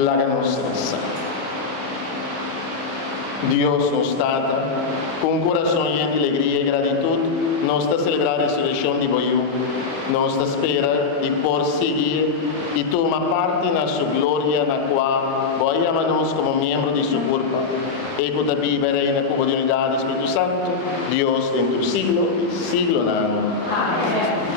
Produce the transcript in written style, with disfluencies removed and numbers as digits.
Láganos. Dios nos trata com um coração lleno de alegria e gratitude, nos está celebrar a ressurreição de Boiú, nos está espera de por seguir e tomar parte na sua glória, na qual vai amar-nos como membro de sua corpo. E que também reina com a unidade do Espírito Santo, Deus entre o siglo e siglo. Amém.